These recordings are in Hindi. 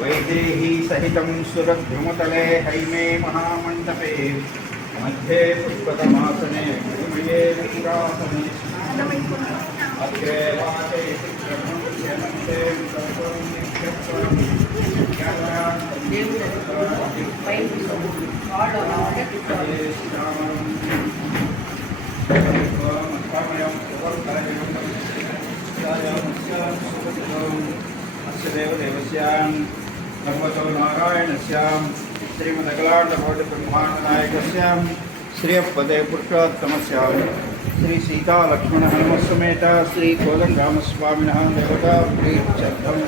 वैदेही सहितं सुरभ्रुमतले हैमे महामण्डपे मध्ये पुष्पतमासने वीरासने अग्रे वाचे अस्य भगवतो नारायणस्यां श्रीमदकलाण्डभौतिब्रह्माण्डनायकस्यां श्रियपदे पुरुषोत्तमस्यां श्रीसीतालक्ष्मणहनुमसमेत श्रीकोदण्डरामस्वामिनः देवता प्रीत्यर्थम्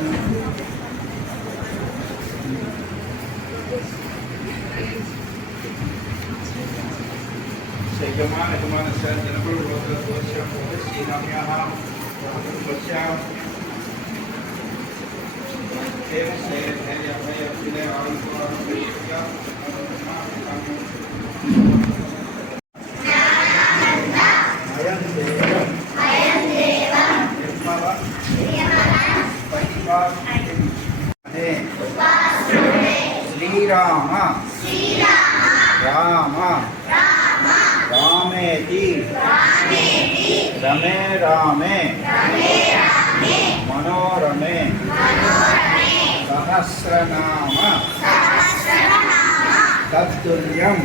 यजमान श्रीराम्याः कुटुम्बस्यां देवस्य धैर्यभयविजय आयुष्मान् अयं देवम् निर्मल सहस्रनाम तत्तुल्यं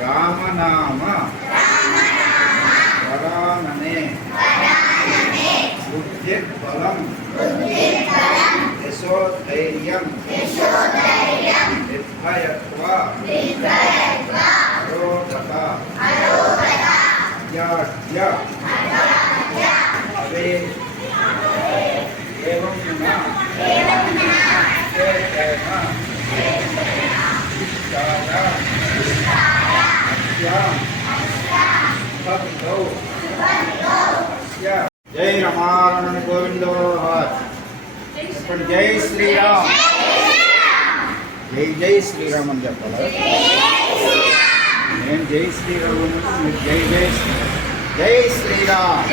रामनाम वरानने बुद्धिर्बलं यशोधैर्यं निर्भयत्वा अरोगता जय रमारमण गोविंदो ఇప్పుడు జై శ్రీరామ్ జై జై శ్రీరామ్ అని చెప్పాలి నేను జై శ్రీరామ్ అన్నప్పుడు మీరు జై జై శ్రీ- జై శ్రీరామ్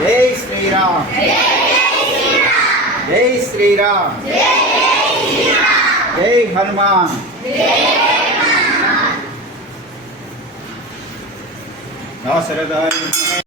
జై శ్రీరామ్ జై శ్రీరామ్ జై హనుమాన్ దాశరథాయ